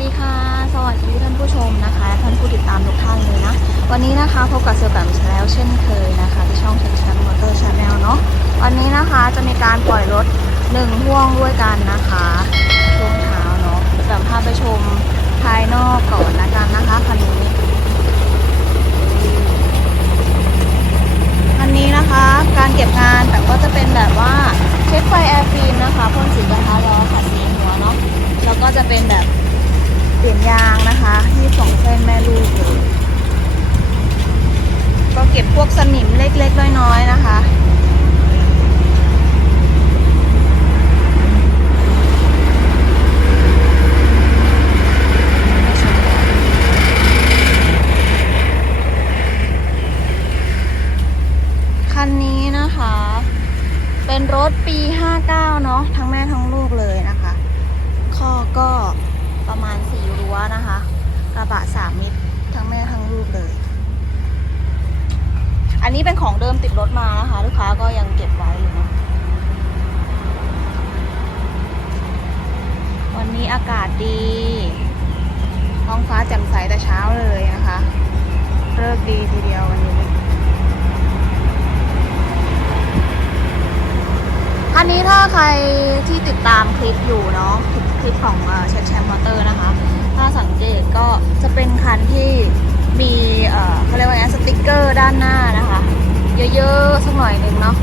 ดีค่ะ สวัสดีท่านผู้ชมนะคะ ท่านผู้ติดตามทุกท่านเลยนะ วันนี้นะคะพบกับเซอร์แบมแล้วเช่นเคยนะคะที่ช่องเช็คชันมอเตอร์ชาแนลเนาะ วันนี้นะคะจะมีการปล่อยรถหนึ่งพ่วงด้วยกันนะคะช่วงเช้าเนาะแบบพาไปชมภายนอกก่อนละกันนะคะคันนี้อันนี้นะคะ การเก็บงานแต่ก็จะเป็นแบบว่าเช็คไฟแอร์ฟิล์มนะคะพ่นสีกระทะล้อขัดสีหัวเนาะ แล้วก็จะเป็นแบบ เปลี่ยนยางนะคะที่สองเส้นแม่ลูกเลยก็เก็บพวกสนิมเล็กๆน้อยๆนะคะ คันนี้นะคะ เป็นรถปี 59 เนาะทั้งแม่ทั้งลูกเลยนะคะ ข้อก็ประมาณ 4 รั้วนะคะ กระบะ 3 มิตร ทั้งแม่ทั้งลูกเลย อันนี้เป็นของเดิมติดรถมานะคะ ลูกค้าก็ยังเก็บไว้อยู่เนาะวันนี้อากาศ ดีท้องฟ้าแจ่มใสแต่เช้าเลยนะคะเลิกดีทีเดียววันนี้อันนี้ถ้าใครที่ติดตามคลิปอยู่เนาะคลิปคลิปของเชนแชมมอเตอร์นะคะ ถ้าสังเกตก็จะเป็นคันที่มีเขาเรียกว่าไงสติกเกอร์ด้านหน้านะคะ เยอะๆสักหน่อยหนึ่งเนาะ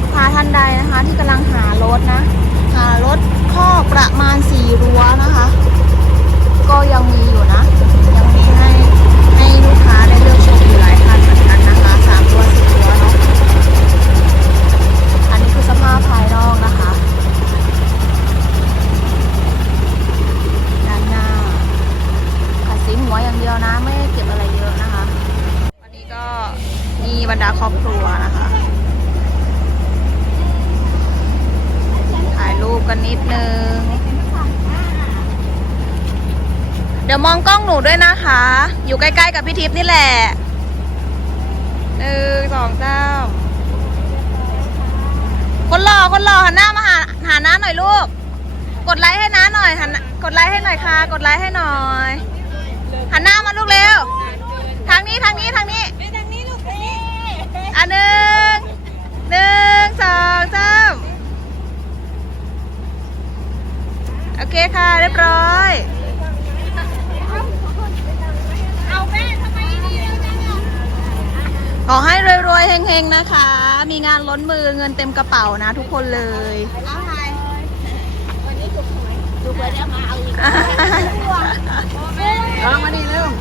ลูกค้าท่านใดนะคะที่กำลังหารถนะ หารถ ข้อประมาณสี่รั้วนะคะ ก็ยังมีอยู่นะ ยังมีให้ให้ลูกค้าได้เลือกชมอยู่หลายคันเหมือนกันนะคะสามตัวสี่รั้วเนาะอันนี้คือสภาพภายนอกนะคะด้านหน้าขัดสีหัวอย่างเดียวนะ ไม่ได้เก็บอะไรเยอะนะคะ วันนี้ก็มีบรรดาครอบครัวนะคะ รูปกันนิดนึง เดี๋ยวมองกล้องหนูด้วยนะคะ อยู่ใกล้ๆกับพี่ทิพย์นี่แหละหนึ่งสองสามคนหล่อคนหล่อหันหน้ามาหาหาน้าหน่อยลูก กดไลค์ให้น้าหน่อยหันกดไลค์ให้หน่อยค่ะ กดไลค์ให้หน่อย หันหน้ามาลูกเร็ว ทางนี้ทางนี้ทางนี้ไปทางนี้ลูกทางนี้อันหนึ่งหนึ่งสองสาม โอเคค่ะเรียบร้อย เอาแม่ทำไมดีแล้วจังอะขอให้รวยๆเฮงๆนะคะ มีงานล้นมือเงินเต็มกระเป๋านะทุกคนเลย เอาไงวันนี้ถูกหวยถูกหวยแล้วมาเอาอีกลองมาดีลูก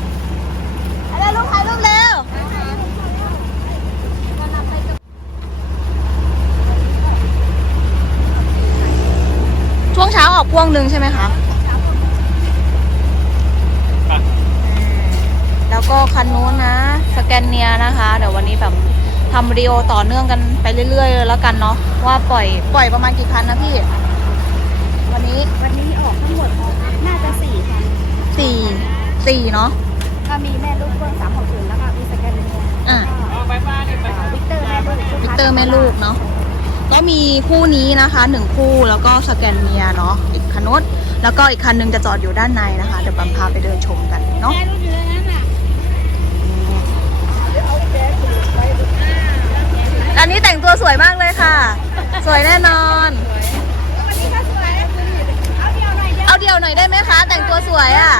อะไรลูกถ่ายรูปเร็ว ช่วงเช้าออกพ่วงหนึ่งใช่ไหมคะแล้วก็คันนู้นนะ สแกนเนียนะคะ เดี๋ยววันนี้แบบทำวิดีโอต่อเนื่องกันไปเรื่อยๆ แล้วกันเนาะว่าปล่อยปล่อยประมาณกี่คันนะพี่ วันนี้วันนี้ออกทั้งหมดน่าจะสี่คันสี่สี่เนาะก็มีแม่ลูกเครื่องสามหกศูนย์แล้วก็มีสแกนเนียอะวิกเตอร์แม่ลูกวิกเตอร์แม่ลูกเนาะ ก็มีคู่นี้นะคะหนึ่งคู่แล้วก็สแกนเนียเนาะอีกคันนู้นแล้วก็อีกคันหนึงจะจอดอยู่ด้านในนะคะ เดี๋ยวปัมพาไปเดินชมกันเนาะอันนี้แต่งตัวสวยมากเลยค่ะ สวยแน่นอนเอาเดียวหน่อยวหน่อยได้ไหมคะ แต่งตัวสวยอะ่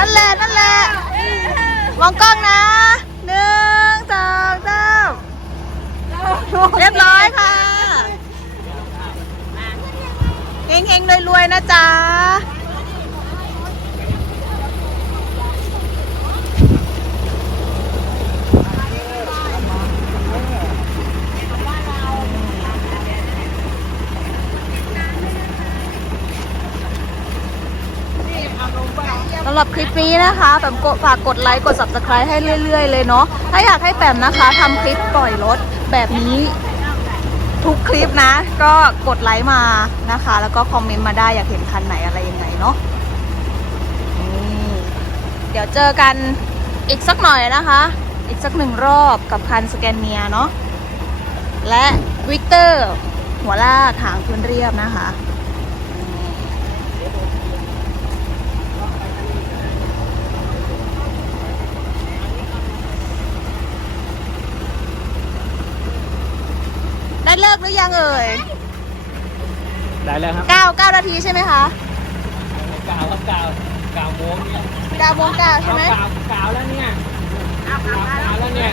นั่นแหละนั่นแหละมองกล้องนะหนึ่งสองสามเรียบร้อยค่ะเฮงเฮงรวยรวยนะจ๊ะำหรับคลิปนี้นะคะแปมกดฝากกดไลค์กด subscribe ให้เรื่อย ๆ เลยเนาะถ้าอยากให้แปมนะคะทำคลิปปล่อยรถแบบนี้ทุกคลิปนะ ก็กดไลค์มานะคะ แล้วก็คอมเมนต์มาได้อยากเห็นคันไหนอะไรยังไงเนาะเดี๋ยวเจอกันอีกสักหน่อยนะคะ อีกสักหนึ่งรอบกับคันสแกนเนียเนาะและวิกเตอร์หัวลากหางพื้นเรียบนะคะ ได้เลิกหรือยังเอ่ยได้แล้วครับ9 9นาทีใช่ไหมคะกาวครับกาวกาวโมงเนี่ย9โมง9ใช่ไหมกาวกาวแล้วเนี่ยกาวกาวแล้วเนี่ย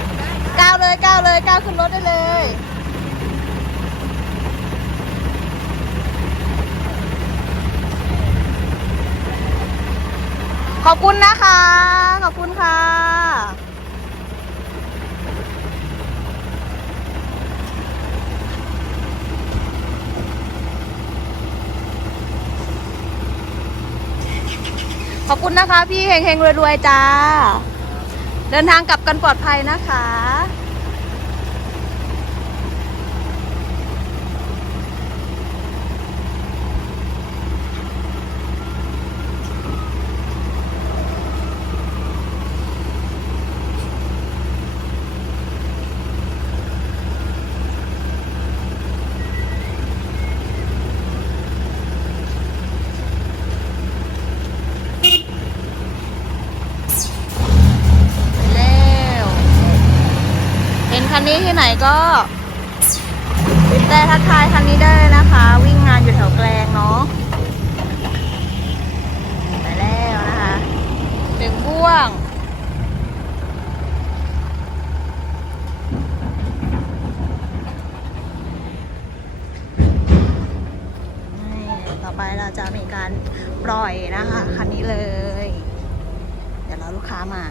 ก้าวเลยก้าวเลยก้าวขึ้นรถได้เลยขอบคุณนะคะ ขอบคุณค่ะ ขอบคุณนะคะ พี่เฮงเฮงรวยๆจ้า เดินทางกลับกันปลอดภัยนะคะ เร็ว เห็ นี้ที่ไหนก็ติดแต่ทักทายคันนี้ได้เลยนะคะ วิ่งงานอยู่แถวแกลงเนาะไปแล้วนะคะหนึ่งพ่วงต่อไปเราจะมีการปล่อยนะคะ คันนี้เลย เดี๋ยวรอลูกค้ามา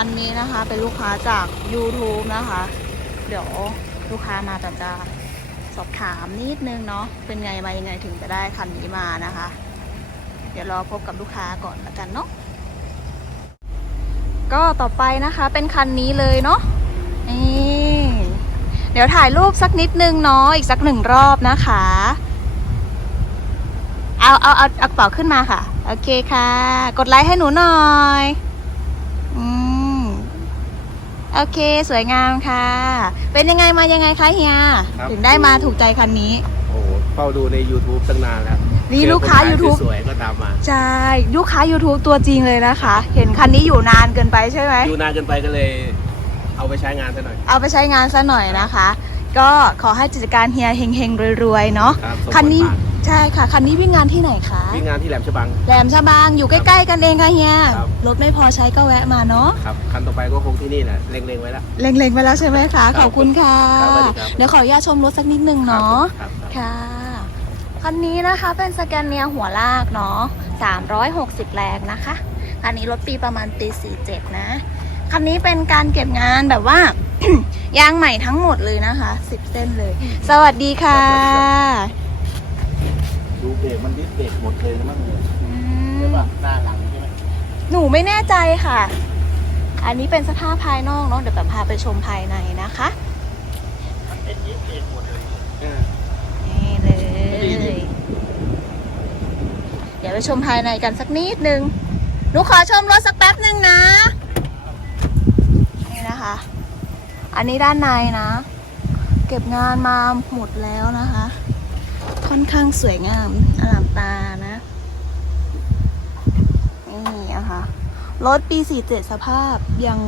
คันนี้นะคะ เป็นลูกค้าจาก YouTube นะคะ เดี๋ยวลูกค้ามาแต่จะสอบถามนิดนึงเนาะเป็นไงมายังไงถึงจะได้คันนี้มานะคะ เดี๋ยวรอพบกับลูกค้าก่อนละกันเนาะก็ต่อไปนะคะเป็นคันนี้เลยเนาะนี่เดี๋ยวถ่ายรูปสักนิดนึงเนาะอีกสักหนึ่งรอบนะคะ เอาเอาเอาเอากระเป๋าขึ้นมาค่ะ โอเคค่ะ กดไลค์ให้หนูหน่อย โอเค สวยงามค่ะ เป็นยังไงมายังไงคะเฮีย ครับ ถึงได้มาถูกใจคันนี้ โอ้โหเฝ้าดูใน YouTube ตั้งนานแล้วนี่ลูกค้าเจอ YouTube สวยๆก็ตามมา ใช่ลูกค้า YouTube ตัวจริงเลยนะคะ เห็นคันนี้อยู่นานเกินไปใช่ไหม อยู่นานเกินไปก็เลย เอาไปใช้งานซะหน่อย เอาไปใช้งานซะหน่อยนะคะ ก็ขอให้กิจการเฮียเฮงๆรวยๆเนาะ ครับสมคันนี้บทบาท ใช่ค่ะ คันนี้วิ่งงานที่ไหนคะที่งานที่แหลมฉบัง แหลมฉบังอยู่ใกล้ ๆ กันเองค่ะเฮียครับ รถไม่พอใช้ก็แวะมาเนาะครับคันต่อไปก็คงที่นี่แหละเล็งๆไว้แล้ว เล็งๆไปแล้วใช่ไหมคะ ขอบคุณค่ะ ครับสวัสดีครับ เดี๋ยวขออนุญาตชมรถสักนิดนึงเนาะ ครับครับ ค่ะ คันนี้นะคะเป็นสแกนเนียหัวลากเนาะ360 แรงนะคะ คันนี้รถปีประมาณปี 47 นะ คันนี้เป็นการเก็บงานแบบว่า ยางใหม่ทั้งหมดเลยนะคะ 10 เส้นเลย สวัสดีค่ะดู เบรกมันดิสเบรกหมดเลยมั้งเนี่ยอืใช่มป่ะหน้าหลังใช่ไหมหนูไม่แน่ใจค่ะ อันนี้เป็นสภาพภายนอกเนาะเดี๋ยวแบบพาไปชมภายในนะคะ มันเป็นดิสเบรกหมดเลยเออ นี่เลย เดี๋ยวไปชมภายในกันสักนิดนึง หนูขอชมรถสักแป๊บหนึ่งนะ นี่นะคะ อันนี้ด้านในนะ เก็บงานมาหมดแล้วนะคะ ค่อนข้างสวยงามอลามตานะ นี่อะค่ะรถปี 47 สภาพยัง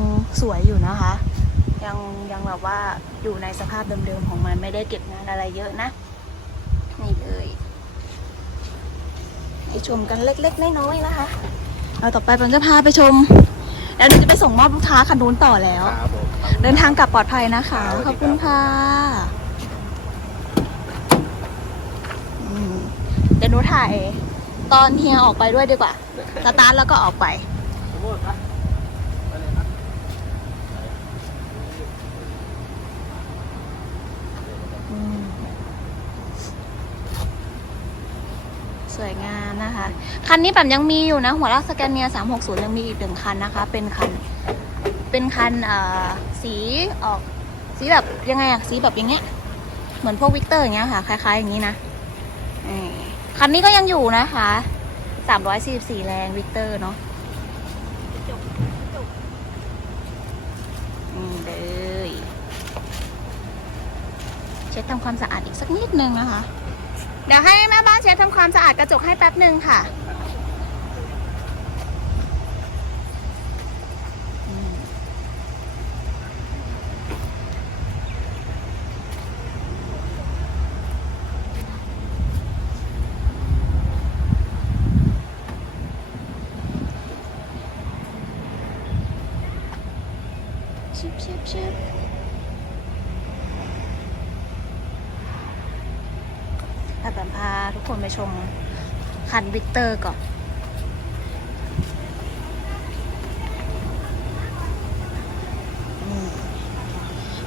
สวยอยู่นะคะ ยังยังแบบว่าอยู่ในสภาพเดิมๆของมันไม่ได้เก็บงานอะไรเยอะนะ นี่เลยไปชมกันเล็กๆน้อยๆนะคะเอาต่อไปผมจะพาไปชม แล้วเดี๋ยวจะไปส่งมอบลูกค้าคันนู้นต่อแล้วครับผมเดินทางกลับปลอดภัยนะคะ ขอบคุณค่ะอืม เดี๋ยวหนูถ่ายตอนเฮียออกไปด้วยดีกว่า สตาร์ทแล้วก็ออกไป สวยงามนะคะ คันนี้แบบยังมีอยู่นะ หัวลากสแกนเนีย360 ยังมีอีกหนึ่งคันนะคะ เป็นคัน เป็นคันเอ่อสีออก สีแบบยังไงอะสีแบบอย่างเงี้ย เหมือนพวกวิกเตอร์อย่างเงี้ยค่ะ คล้ายๆอย่างนี้นะ คันนี้ก็ยังอยู่นะคะสามร้อยสี่สี่แรงวิกเตอร์เนาะนี่เลยเช็ดทำความสะอาดอีกสักนิดนึงนะคะ เดี๋ยวให้แม่บ้านเช็ดทำความสะอาดกระจกให้แป๊บหนึ่งค่ะ ชิบชิบชิบอาแบบพาทุกคนไปชมคันวิกเตอร์ก่อน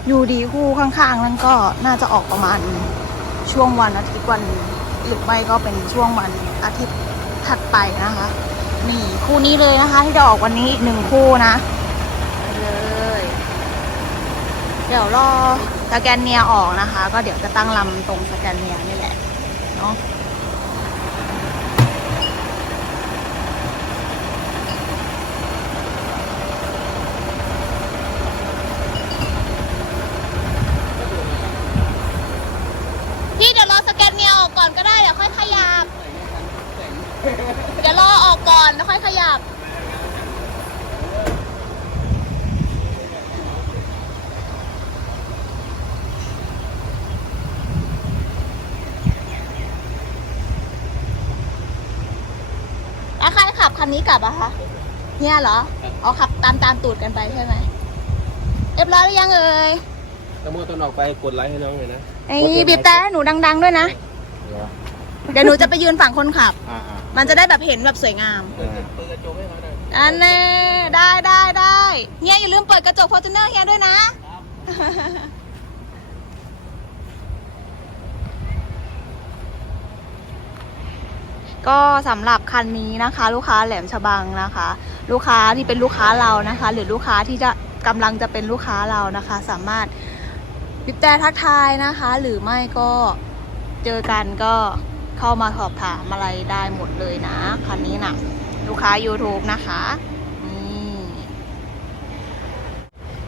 อยู่ดีคู่ข้างๆนั่นก็น่าจะออกประมาณช่วงวันอาทิตย์วันหรือไม่ก็เป็นช่วงวันอาทิตย์ถัดไปนะคะ นี่คู่นี้เลยนะคะ ที่จะออกวันนี้อีกหนึ่งคู่นะไปเลย เดี๋ยวรอสแกนเนียออกนะคะ ก็เดี๋ยวจะตั้งลำตรงสแกนเนียนี่แหละเนาะพี่เดี๋ยวรอสแกนเนียออกก่อนก็ได้ เดี๋ยวค่อยขยับ เดี๋ยวรอออกก่อนแล้วค่อยขยับ แล้วใครขับคันนี้กลับอะคะเนี่ยเหรอเอาขับตามตามตูดกันไปใช่ไหมเรียบร้อยหรือยังเอ่ยสมมติตอนออกไปกดไลค์ให้น้องเลยนะไอ้บีบแต่ให้หนูดัง ๆ ด้วยนะเหรอเดี๋ยวหนูจะไปยืนฝั่งคนขับอ่าอ่ามันจะได้แบบเห็นแบบสวยงามเปิดเปิดกระจกให้เขาหน่อยอันแน่ได้ได้ได้เฮียอย่าลืมเปิดกระจกฟอร์จูเนอร์เฮียด้วยนะ ก็สำหรับคันนี้นะคะ ลูกค้าแหลมฉบังนะคะ ลูกค้าที่เป็นลูกค้าเรานะคะ หรือลูกค้าที่จะกำลังจะเป็นลูกค้าเรานะคะ สามารถบิบแต่ทักทายนะคะ หรือไม่ก็เจอกันก็เข้ามาสอบถามอะไรได้หมดเลยนะ คันนี้นะลูกค้า YouTube นะคะนี่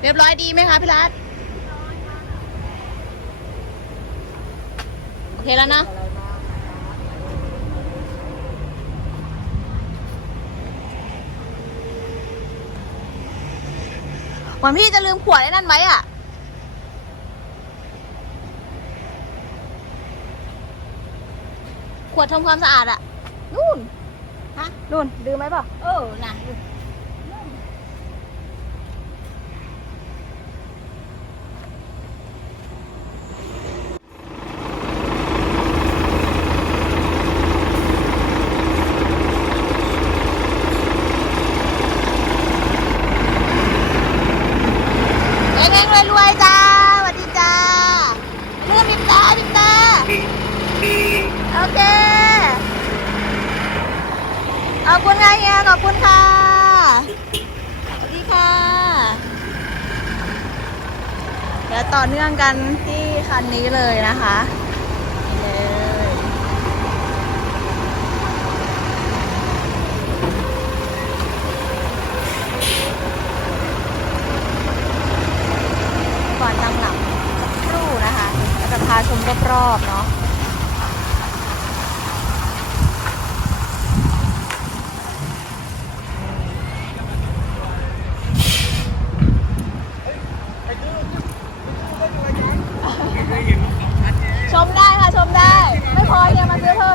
เรียบร้อยดีไหมคะพี่รัตโอเคแล้วนะ เห มือนพี่จะลืมขวดไอ้นั่นไว้อะขวดทำความสะอาดอะนู่น ฮะ นู่นลืมไหมเปล่าเออน่ะ เฮงๆรวยๆจ้าสวัสดีจ้าเรื่องบิบตาบิบตาโอเค ขอบคุณค่ะเฮียขอบคุณค่ะสวัสดีค่ะ เดี๋ยวต่อเนื่องกันที่คันนี้เลยนะคะเลยก่อนตั้งหลังสักครู่นะคะ จะพาชมรอบๆเนาะ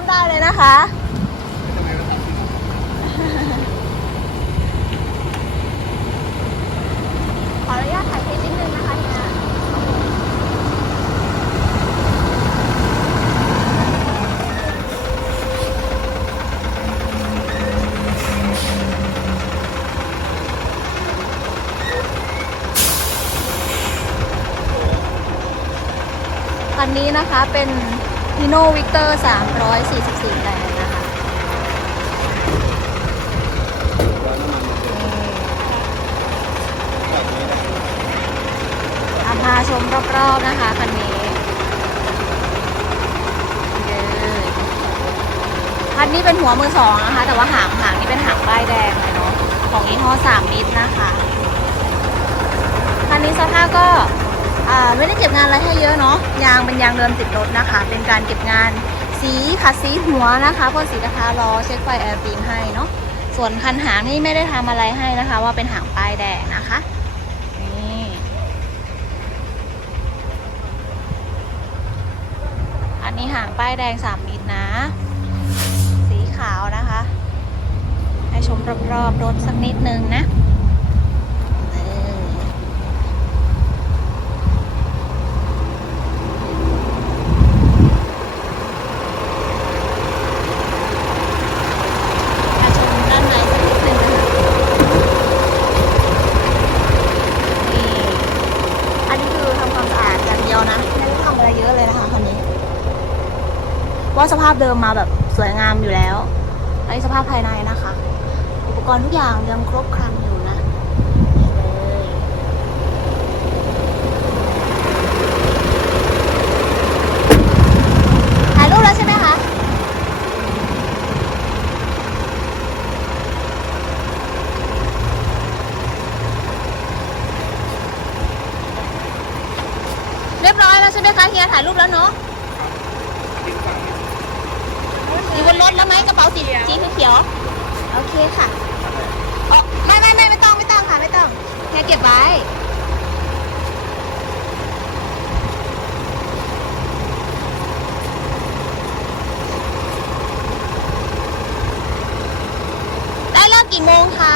มได้เลยนะคะ ขออนุญาตถ่ายคลิปนิดนึงนะคะเนี่ยคันนี้นะคะเป็น Hino Victor 344แรงนะคะ อาพาชมรอบๆนะคะคันนี้เย้คันนี้เป็นหัวมือสองนะคะ แต่ว่าหางหางนี่เป็นหางป้ายแดงเลยเนาะของยี่ห้อสามมิตรนะคะ คันนี้สภาพก็ ไม่ได้เก็บงานอะไรให้เยอะเนาะยางเป็นยางเดิมติดรถนะคะ เป็นการเก็บงานสีขัดสีหัวนะคะพ่นสีกระทะล้อเช็คไฟแอร์ฟิล์มให้เนาะส่วนคันหางนี่ไม่ได้ทำอะไรให้นะคะ ว่าเป็นหางป้ายแดงนะคะนี่อันนี้หางป้ายแดง3มิตรนะ สีขาวนะคะ ให้ชมรอบๆรถสักนิดนึงนะเออให้ชมด้านในสักนิดนึงนะคะนี่ อันนี้คือทำความสะอาดอย่างเดียวนะ ไม่ได้ทำอะไรเยอะเลยนะคะคันนี้ ว่าสภาพเดิมมาแบบสวยงามอยู่แล้ว อันนี้สภาพภายในนะคะ อุปกรณ์ทุกอย่างยังครบครันอยู่นะถ่ายรูปแล้วใช่ไหมคะเรียบร้อยแล้วใช่ไหมคะเฮียถ่ายรูปแล้วเนาะอยู่บน รถแล้วไหมกระเป๋าสีสีเขียวโอเคค่ะอ๋อไม่ไม่ไม่ไม่ต้องไม่ต้องค่ะไม่ต้องเฮียเก็บไว้ได้เลิกกี่โมงคะ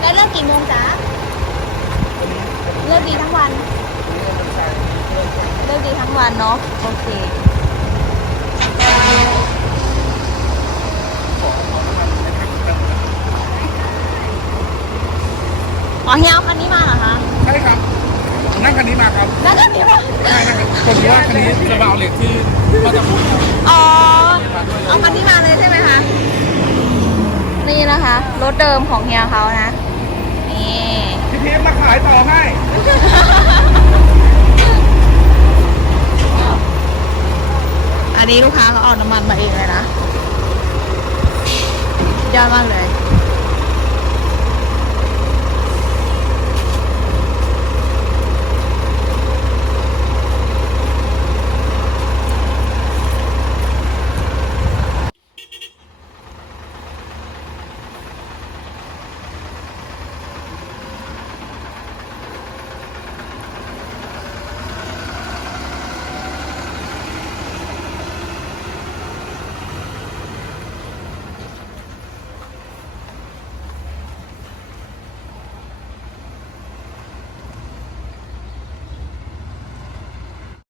ได้เลิกกี่โมงจ๊ะเลิกดีทั้งวัน เลิกดีทั้งวันเนาะโอเคอ๋อเฮียเอาคันนี้มาเหรอคะใช่ครับ นั่งคันนี้มาครับแล้วก็มีมาใช่นะครับผมว่าคันนี้จะมาเอาเหล็กที่พัทลุงครับอ๋อเอาคันนี้มาเลยใช่ไหมคะ นี่นะคะ รถเดิมของเฮียเขานะ นี่พี่พีชมาขายต่อให้ นนี้ลูกค้าเขาเอาน้ำมันมาเองเลยนะยอดมากเลย